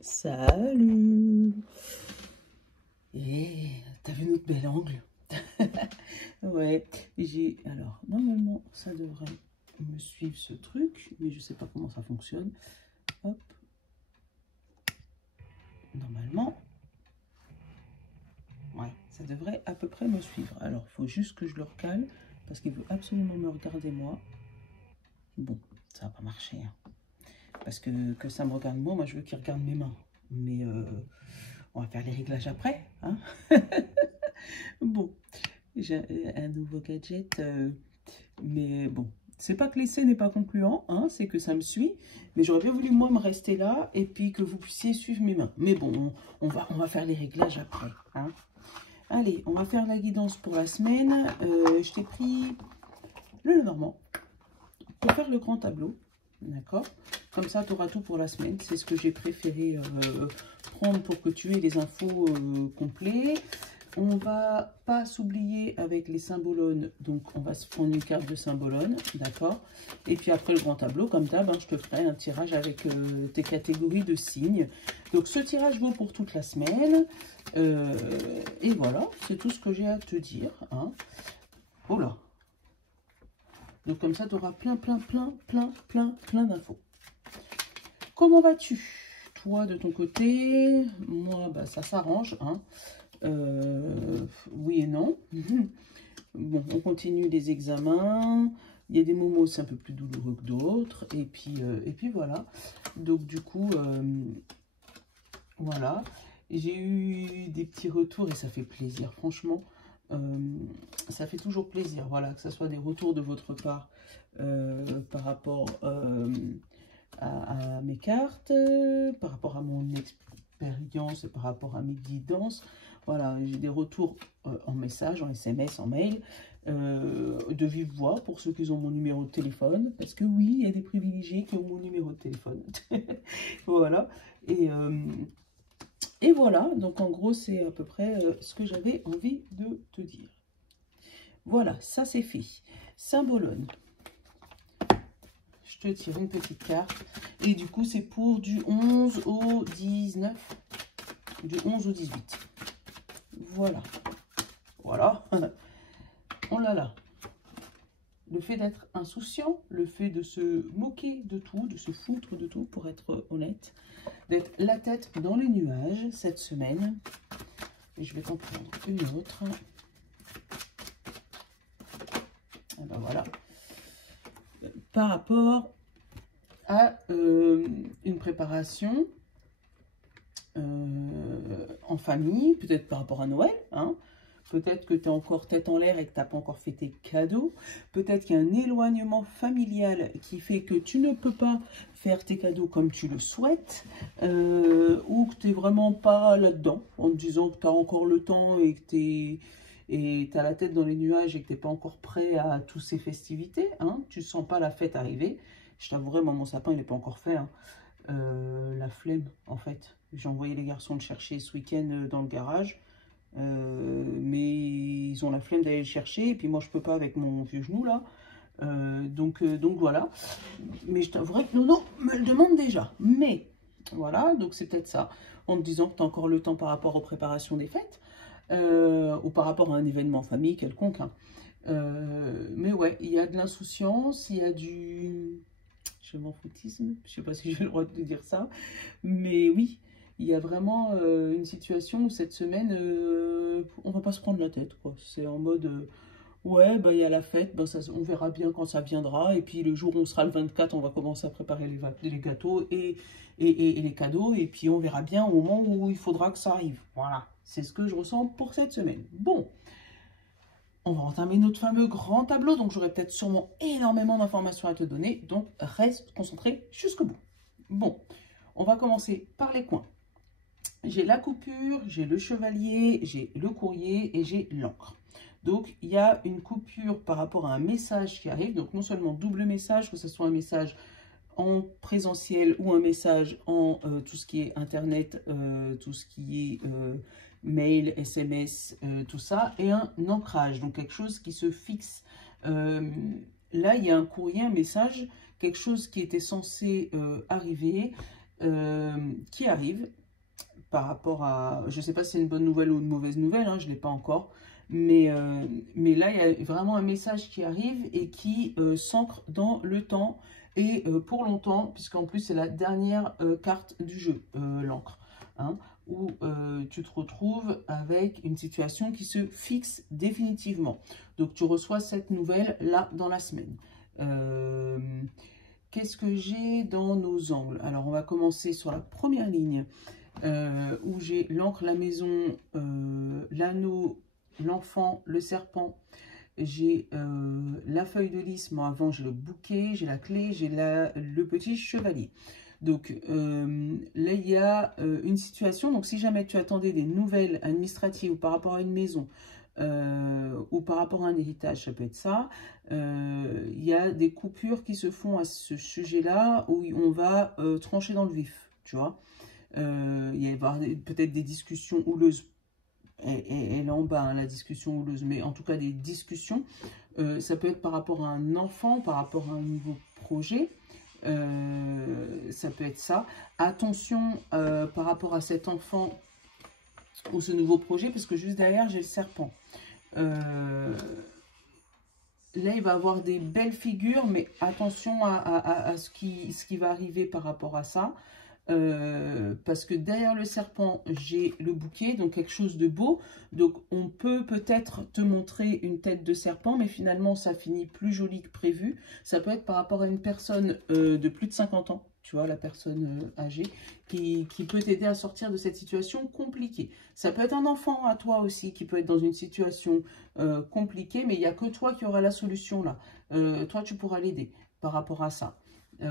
Salut! Et t'as vu notre bel angle? Ouais, alors, normalement, ça devrait me suivre ce truc, mais je sais pas comment ça fonctionne. Hop. Normalement, ouais, ça devrait à peu près me suivre. Alors, il faut juste que je le recale, parce qu'il veut absolument me regarder moi. Bon, ça va pas marcher, hein. Parce que ça me regarde moi je veux qu'il regarde mes mains. Mais on va faire les réglages après, hein. Bon, j'ai un nouveau gadget, mais bon, c'est pas que l'essai n'est pas concluant, hein, c'est que ça me suit, mais j'aurais bien voulu moi me rester là et puis que vous puissiez suivre mes mains. Mais bon, on va faire les réglages après, hein. Allez, on va faire la guidance pour la semaine. Je t'ai pris le Normand pour faire le grand tableau, d'accord? Comme ça, tu auras tout pour la semaine. C'est ce que j'ai préféré prendre pour que tu aies les infos complètes. On va pas s'oublier avec les symbolones, donc on va se prendre une carte de symbolone, d'accord? Et puis après le grand tableau, comme d'hab, hein, je te ferai un tirage avec tes catégories de signes. Donc ce tirage vaut pour toute la semaine. Et voilà, c'est tout ce que j'ai à te dire, hein. Oh là! Donc comme ça, tu auras plein d'infos. Comment vas-tu? Toi, de ton côté, moi, bah, ça s'arrange, hein. Oui et non. Bon, on continue les examens. Il y a des moments où c'est un peu plus douloureux que d'autres. Et puis voilà. Donc du coup, voilà. J'ai eu des petits retours et ça fait plaisir. Franchement, ça fait toujours plaisir. Voilà, que ce soit des retours de votre part par rapport à mes cartes, par rapport à mon expérience, par rapport à mes guidances. Voilà, j'ai des retours en message, en SMS, en mail, de vive voix pour ceux qui ont mon numéro de téléphone. Parce que oui, il y a des privilégiés qui ont mon numéro de téléphone. Voilà. Et voilà, donc en gros, c'est à peu près ce que j'avais envie de te dire. Voilà, ça c'est fait. Symbolone. Je te tire une petite carte. Et du coup, c'est pour du 11 au 19. Du 11 au 18. Voilà. Voilà. Oh là là. Le fait d'être insouciant, le fait de se moquer de tout, de se foutre de tout, pour être honnête, d'être la tête dans les nuages cette semaine. Et je vais t'en prendre une autre. Et ben voilà. Par rapport à une préparation en famille, peut-être par rapport à Noël, hein. Peut-être que tu es encore tête en l'air et que tu n'as pas encore fait tes cadeaux. Peut-être qu'il y a un éloignement familial qui fait que tu ne peux pas faire tes cadeaux comme tu le souhaites. Ou que tu n'es vraiment pas là-dedans, en te disant que tu as encore le temps et que tu as la tête dans les nuages et que tu n'es pas encore prêt à toutes ces festivités, hein. Tu ne sens pas la fête arriver. Je t'avouerai, moi, mon sapin, il n'est pas encore fait, hein. La flemme, en fait. J'ai envoyé les garçons le chercher ce week-end dans le garage. Mais ils ont la flemme d'aller le chercher. Et puis moi, je peux pas avec mon vieux genou, là. Donc voilà. Mais je t'avouerai que Nono me le demande déjà. Mais voilà, donc c'est peut-être ça. En te disant que tu as encore le temps par rapport aux préparations des fêtes. Ou par rapport à un événement en famille quelconque, hein. Mais ouais, il y a de l'insouciance, il y a du... Je m'en foutisme, je sais pas si j'ai le droit de dire ça, mais oui, il y a vraiment une situation où cette semaine, on va pas se prendre la tête, quoi. C'est en mode, ouais, bah, il y a la fête, bah, ça, on verra bien quand ça viendra, et puis le jour où on sera le 24, on va commencer à préparer les gâteaux et les cadeaux, et puis on verra bien au moment où il faudra que ça arrive. Voilà, c'est ce que je ressens pour cette semaine. Bon. On va entamer notre fameux grand tableau, donc j'aurai peut-être sûrement énormément d'informations à te donner, donc reste concentré jusqu'au bout. Bon, on va commencer par les coins. J'ai la coupure, j'ai le chevalier, j'ai le courrier et j'ai l'encre. Donc il y a une coupure par rapport à un message qui arrive, donc non seulement double message, que ce soit un message en présentiel ou un message en tout ce qui est internet, tout ce qui est mail, SMS, tout ça, et un ancrage, donc quelque chose qui se fixe. Là, il y a un courrier, un message, quelque chose qui était censé arriver qui arrive par rapport à... Je ne sais pas si c'est une bonne nouvelle ou une mauvaise nouvelle, hein, je ne l'ai pas encore. Mais là, il y a vraiment un message qui arrive et qui s'ancre dans le temps et pour longtemps, puisqu'en plus, c'est la dernière carte du jeu, l'encre, hein, où tu te retrouves avec une situation qui se fixe définitivement. Donc, tu reçois cette nouvelle là dans la semaine. Qu'est-ce que j'ai dans nos angles? Alors, on va commencer sur la première ligne où j'ai l'encre, la maison, l'anneau, l'enfant, le serpent. J'ai la feuille de lys. Moi, avant, j'ai le bouquet, j'ai la clé, j'ai le petit chevalier. Donc, là, il y a une situation. Donc, si jamais tu attendais des nouvelles administratives ou par rapport à une maison, ou par rapport à un héritage, ça peut être ça. Il y a des coupures qui se font à ce sujet-là où on va trancher dans le vif, tu vois. Il va y avoir peut-être des discussions houleuses. Elle est en bas, hein, la discussion houleuse, mais en tout cas des discussions. Ça peut être par rapport à un enfant, par rapport à un nouveau projet. Ça peut être ça. Attention par rapport à cet enfant ou ce nouveau projet, parce que juste derrière, j'ai le serpent. Là, il va avoir des belles figures, mais attention à ce qui va arriver par rapport à ça. Parce que derrière le serpent, j'ai le bouquet, donc quelque chose de beau. Donc, on peut peut-être te montrer une tête de serpent, mais finalement, ça finit plus joli que prévu. Ça peut être par rapport à une personne de plus de 50 ans, tu vois, la personne âgée, qui peut t'aider à sortir de cette situation compliquée. Ça peut être un enfant à toi aussi, qui peut être dans une situation compliquée, mais il n'y a que toi qui aura la solution là. Toi, tu pourras l'aider par rapport à ça.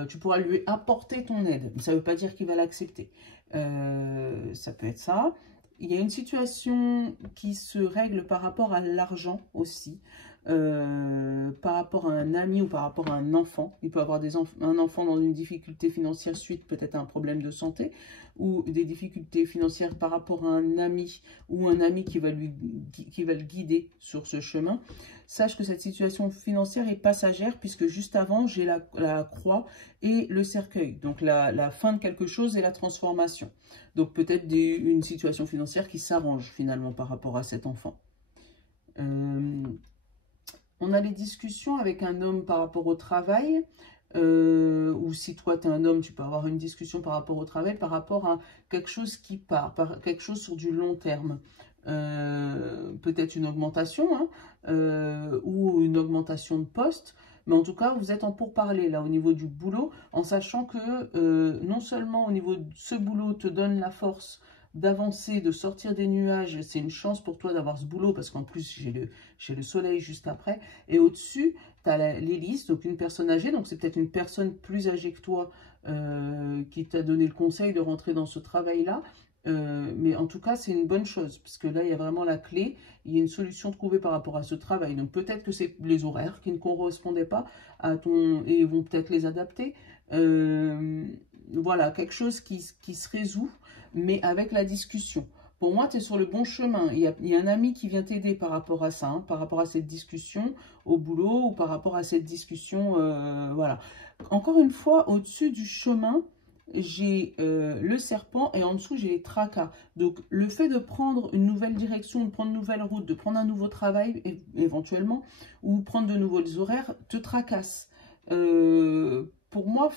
Tu pourras lui apporter ton aide. Ça ne veut pas dire qu'il va l'accepter. Ça peut être ça. Il y a une situation qui se règle par rapport à l'argent aussi. Par rapport à un ami ou par rapport à un enfant. Il peut avoir un enfant dans une difficulté financière suite peut-être à un problème de santé ou des difficultés financières par rapport à un ami ou un ami qui va le guider sur ce chemin. Sache que cette situation financière est passagère puisque juste avant, j'ai la croix et le cercueil. Donc, la fin de quelque chose et la transformation. Donc, peut-être une situation financière qui s'arrange finalement par rapport à cet enfant. On a les discussions avec un homme par rapport au travail. Ou si toi, tu es un homme, tu peux avoir une discussion par rapport au travail, par rapport à quelque chose qui part, quelque chose sur du long terme. Peut-être une augmentation ou une augmentation de poste, mais en tout cas vous êtes en pourparlers là au niveau du boulot, en sachant que non seulement au niveau de ce boulot te donne la force d'avancer, de sortir des nuages, c'est une chance pour toi d'avoir ce boulot parce qu'en plus j'ai le soleil juste après, et au-dessus tu as l'hélice, donc une personne âgée, donc c'est peut-être une personne plus âgée que toi qui t'a donné le conseil de rentrer dans ce travail-là. Mais en tout cas, c'est une bonne chose, parce que là, il y a vraiment la clé, il y a une solution trouvée par rapport à ce travail. Donc peut-être que c'est les horaires qui ne correspondaient pas à et vont peut-être les adapter. Voilà, quelque chose qui se résout, mais avec la discussion. Pour moi, tu es sur le bon chemin. Il y a un ami qui vient t'aider par rapport à ça, hein, par rapport à cette discussion au boulot ou par rapport à cette discussion, voilà. Encore une fois, au-dessus du chemin, j'ai le serpent et en dessous j'ai les tracas. Donc le fait de prendre une nouvelle direction, de prendre une nouvelle route, de prendre un nouveau travail éventuellement, ou prendre de nouveaux horaires, te tracasse. Pour moi,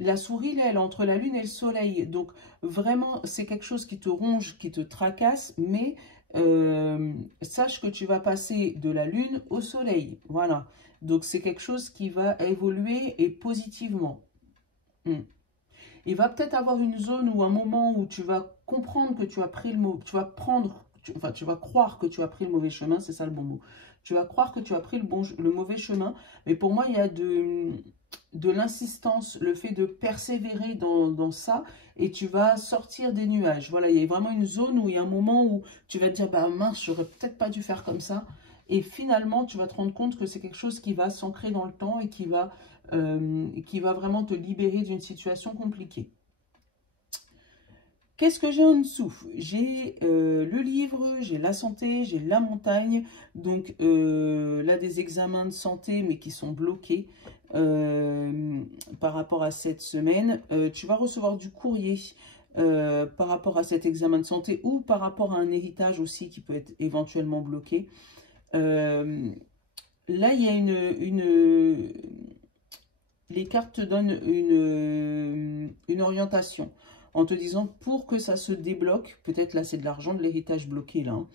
la souris, là, elle est entre la lune et le soleil. Donc vraiment, c'est quelque chose qui te ronge, qui te tracasse, mais sache que tu vas passer de la lune au soleil. Voilà. Donc c'est quelque chose qui va évoluer et positivement. Il va peut-être avoir une zone ou un moment où tu vas comprendre que tu as pris tu vas croire que tu as pris le mauvais chemin, c'est ça le bon mot. Tu vas croire que tu as pris le mauvais chemin, mais pour moi, il y a de l'insistance, le fait de persévérer dans ça, et tu vas sortir des nuages. Voilà, il y a vraiment une zone où il y a un moment où tu vas te dire, bah mince, j'aurais peut-être pas dû faire comme ça. Et finalement, tu vas te rendre compte que c'est quelque chose qui va s'ancrer dans le temps et qui va vraiment te libérer d'une situation compliquée. Qu'est-ce que j'ai en dessous? J'ai le livre, j'ai la santé, j'ai la montagne. Donc là, des examens de santé, mais qui sont bloqués par rapport à cette semaine. Tu vas recevoir du courrier par rapport à cet examen de santé ou par rapport à un héritage aussi qui peut être éventuellement bloqué. Là, il y a les cartes te donnent une orientation en te disant pour que ça se débloque, peut-être là c'est de l'argent, de l'héritage bloqué là, hein,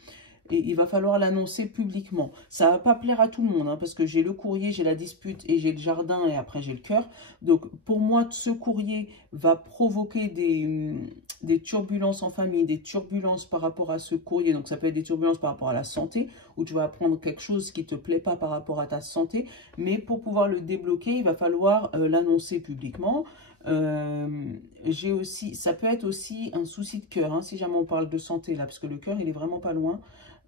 et il va falloir l'annoncer publiquement. Ça ne va pas plaire à tout le monde, hein, parce que j'ai le courrier, j'ai la dispute et j'ai le jardin et après j'ai le cœur. Donc pour moi, ce courrier va provoquer des turbulences en famille, des turbulences par rapport à ce courrier. Donc ça peut être des turbulences par rapport à la santé, où tu vas apprendre quelque chose qui ne te plaît pas par rapport à ta santé. Mais pour pouvoir le débloquer, il va falloir l'annoncer publiquement. J'ai aussi, ça peut être aussi un souci de cœur, hein, si jamais on parle de santé là, parce que le cœur il est vraiment pas loin.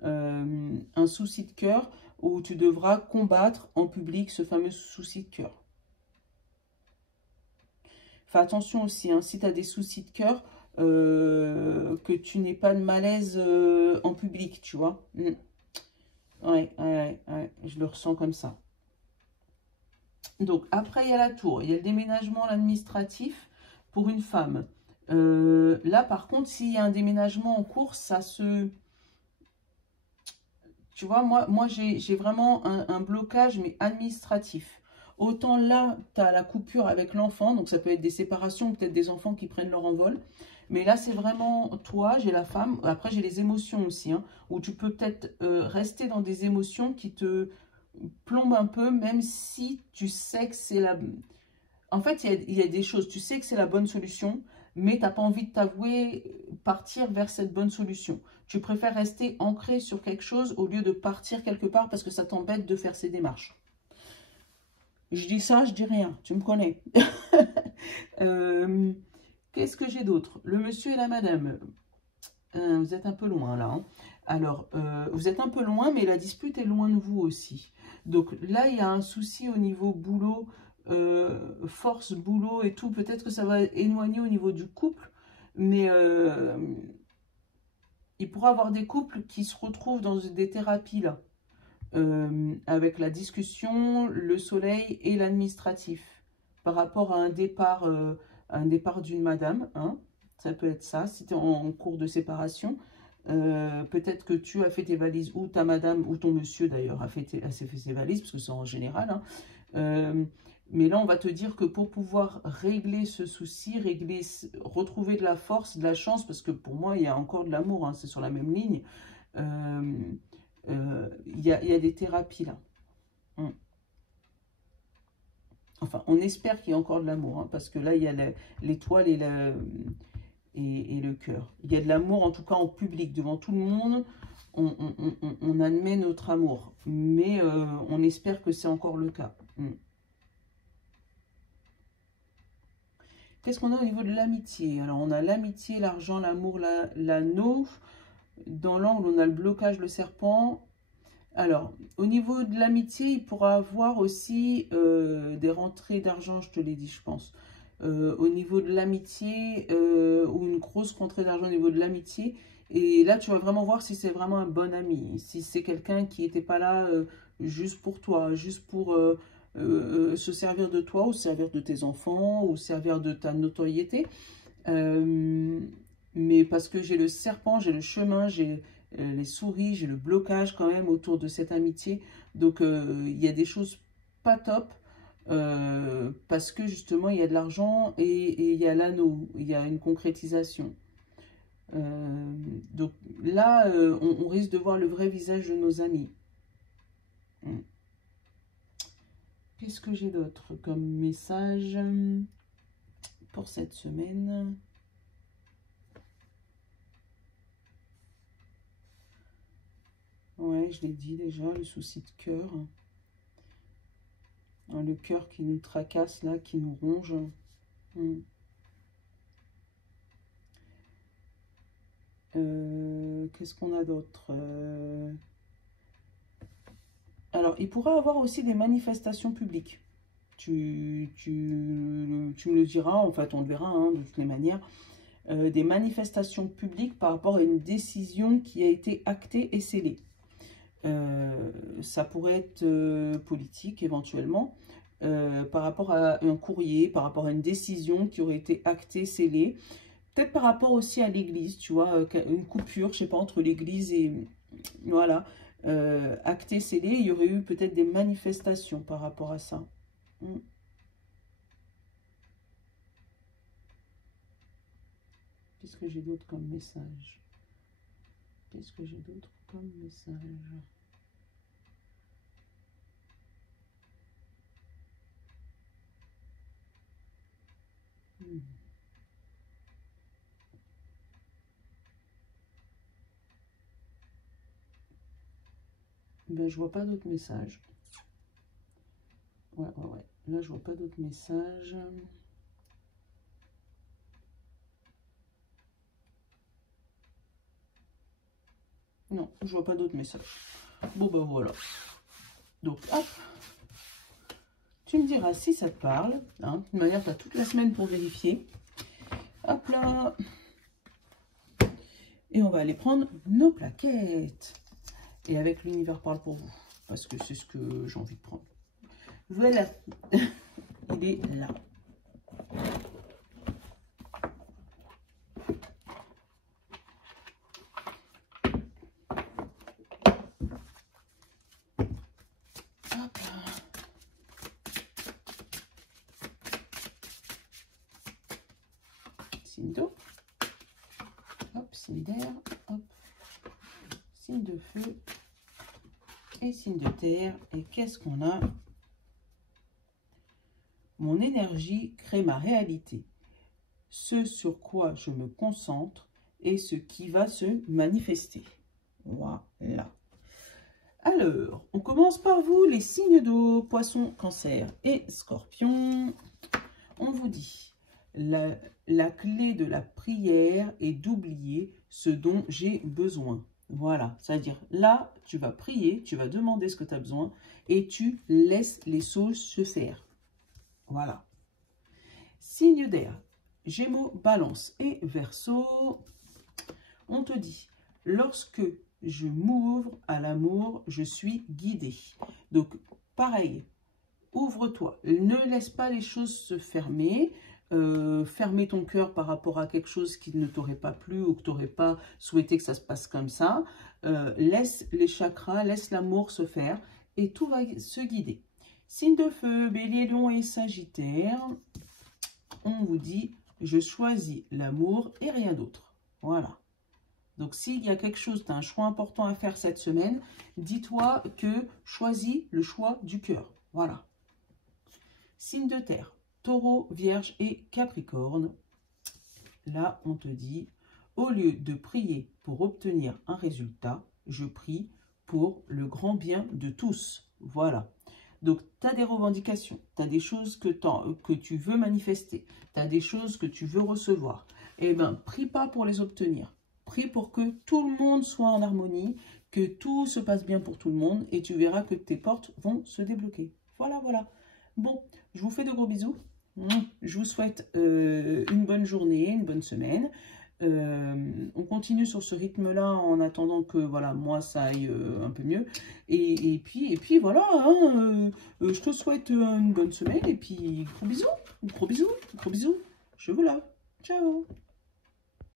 Un souci de cœur où tu devras combattre en public ce fameux souci de cœur. Fais attention aussi, hein, si tu as des soucis de cœur, que tu n'aies pas de malaise en public, tu vois. Ouais, je le ressens comme ça. Donc, après, il y a la tour, il y a le déménagement administratif pour une femme. Là, par contre, s'il y a un déménagement en cours, ça se... Tu vois, moi j'ai vraiment un blocage, mais administratif. Autant là, tu as la coupure avec l'enfant, donc ça peut être des séparations, peut-être des enfants qui prennent leur envol. Mais là, c'est vraiment toi, j'ai la femme. Après, j'ai les émotions aussi, hein, où tu peux peut-être rester dans des émotions qui te plombent un peu, même si tu sais que c'est la... En fait, il y a des choses, tu sais que c'est la bonne solution, mais tu n'as pas envie de t'avouer partir vers cette bonne solution. Tu préfères rester ancré sur quelque chose au lieu de partir quelque part parce que ça t'embête de faire ces démarches. Je dis ça, je dis rien, tu me connais. Qu'est-ce que j'ai d'autre? Le monsieur et la madame. Vous êtes un peu loin là. Hein. Alors, vous êtes un peu loin, mais la dispute est loin de vous aussi. Donc là, il y a un souci au niveau boulot, force, boulot et tout. Peut-être que ça va éloigner au niveau du couple, mais il pourra y avoir des couples qui se retrouvent dans des thérapies là, avec la discussion, le soleil et l'administratif, par rapport à un départ d'une madame, hein. Ça peut être ça, si tu es en cours de séparation. Peut-être que tu as fait tes valises, ou ta madame, ou ton monsieur d'ailleurs, s'est fait ses valises, parce que c'est en général. Hein. Mais là, on va te dire que pour pouvoir régler ce souci, retrouver de la force, de la chance, parce que pour moi, il y a encore de l'amour, hein, c'est sur la même ligne. Il y a des thérapies là. Enfin, on espère qu'il y a encore de l'amour, hein, parce que là, il y a l'étoile et le cœur. Il y a de l'amour, en tout cas en public, devant tout le monde, on admet notre amour. Mais on espère que c'est encore le cas. Qu'est-ce qu'on a au niveau de l'amitié? Alors, on a l'amitié, l'argent, l'amour, l'anneau. Dans l'angle, on a le blocage, le serpent. Alors, au niveau de l'amitié, il pourra avoir aussi des rentrées d'argent, je te l'ai dit, je pense. Au niveau de l'amitié, ou une grosse rentrée d'argent au niveau de l'amitié. Et là, tu vas vraiment voir si c'est vraiment un bon ami. Si c'est quelqu'un qui n'était pas là juste pour toi, juste pour se servir de toi, ou servir de tes enfants, ou servir de ta notoriété. Mais parce que j'ai le serpent, j'ai le chemin, j'ai les souris, j'ai le blocage quand même autour de cette amitié. Donc, il y a des choses pas top. Parce que justement il y a de l'argent et il y a l'anneau, il y a une concrétisation. Donc là, on risque de voir le vrai visage de nos amis. Qu'est-ce que j'ai d'autre comme message pour cette semaine? Ouais, je l'ai dit déjà, le souci de cœur. Le cœur qui nous tracasse, là, qui nous ronge. Qu'est-ce qu'on a d'autre? Alors, il pourra avoir aussi des manifestations publiques. Tu me le diras, en fait, on le verra, hein, de toutes les manières. des manifestations publiques par rapport à une décision qui a été actée et scellée. Ça pourrait être politique éventuellement, par rapport à un courrier, par rapport à une décision qui aurait été actée, scellée. Peut-être par rapport aussi à l'église, tu vois, une coupure, je sais pas, entre l'église et... Voilà, actée, scellée, il y aurait eu peut-être des manifestations par rapport à ça. Qu'est-ce que j'ai d'autre comme message? Qu'est-ce que j'ai d'autre comme message? Ben, je vois pas d'autres messages. Ouais. Là, je vois pas d'autres messages. Non, je vois pas d'autres messages. Bon, ben voilà. Donc, hop. Tu me diras si ça te parle. Hein. De toute manière, tu as toute la semaine pour vérifier. Hop là. Et on va aller prendre nos plaquettes. Et avec l'univers parle pour vous. Parce que c'est ce que j'ai envie de prendre. Voilà. Il est là. Hop là. Signe d'eau. Hop, signe d'air. Hop. Signe de feu. Et signe de terre. Et qu'est-ce qu'on a? Mon énergie crée ma réalité. Ce sur quoi je me concentre et ce qui va se manifester. Voilà. Alors, on commence par vous, les signes d'eau, poisson, cancer et scorpion. On vous dit, la clé de la prière est d'oublier ce dont j'ai besoin. Voilà, c'est-à-dire là, tu vas prier, tu vas demander ce que tu as besoin et tu laisses les choses se faire. Voilà. Signe d'air, Gémeaux, Balance et Verseau. On te dit, lorsque je m'ouvre à l'amour, je suis guidée. Donc, pareil, ouvre-toi. Ne laisse pas les choses se fermer. Fermer ton cœur par rapport à quelque chose qui ne t'aurait pas plu ou que tu n'aurais pas souhaité que ça se passe comme ça. Laisse les chakras, laisse l'amour se faire et tout va se guider. Signe de feu, Bélier, Lion et Sagittaire. On vous dit, je choisis l'amour et rien d'autre. Voilà. Donc, s'il y a quelque chose, tu as un choix important à faire cette semaine, dis-toi que choisis le choix du cœur. Voilà. Signe de terre, Taureau, Vierge et Capricorne. Là, on te dit, au lieu de prier pour obtenir un résultat, je prie pour le grand bien de tous. Voilà. Donc, tu as des revendications, tu as des choses que tu veux manifester, tu as des choses que tu veux recevoir. Eh bien, prie pas pour les obtenir. Prie pour que tout le monde soit en harmonie, que tout se passe bien pour tout le monde et tu verras que tes portes vont se débloquer. Voilà, voilà. Bon, je vous fais de gros bisous. Je vous souhaite une bonne journée, une bonne semaine. On continue sur ce rythme-là en attendant que voilà, moi ça aille un peu mieux. Et puis voilà, hein, je te souhaite une bonne semaine et puis gros bisous, gros bisous, gros bisous. Je vous lave. Ciao.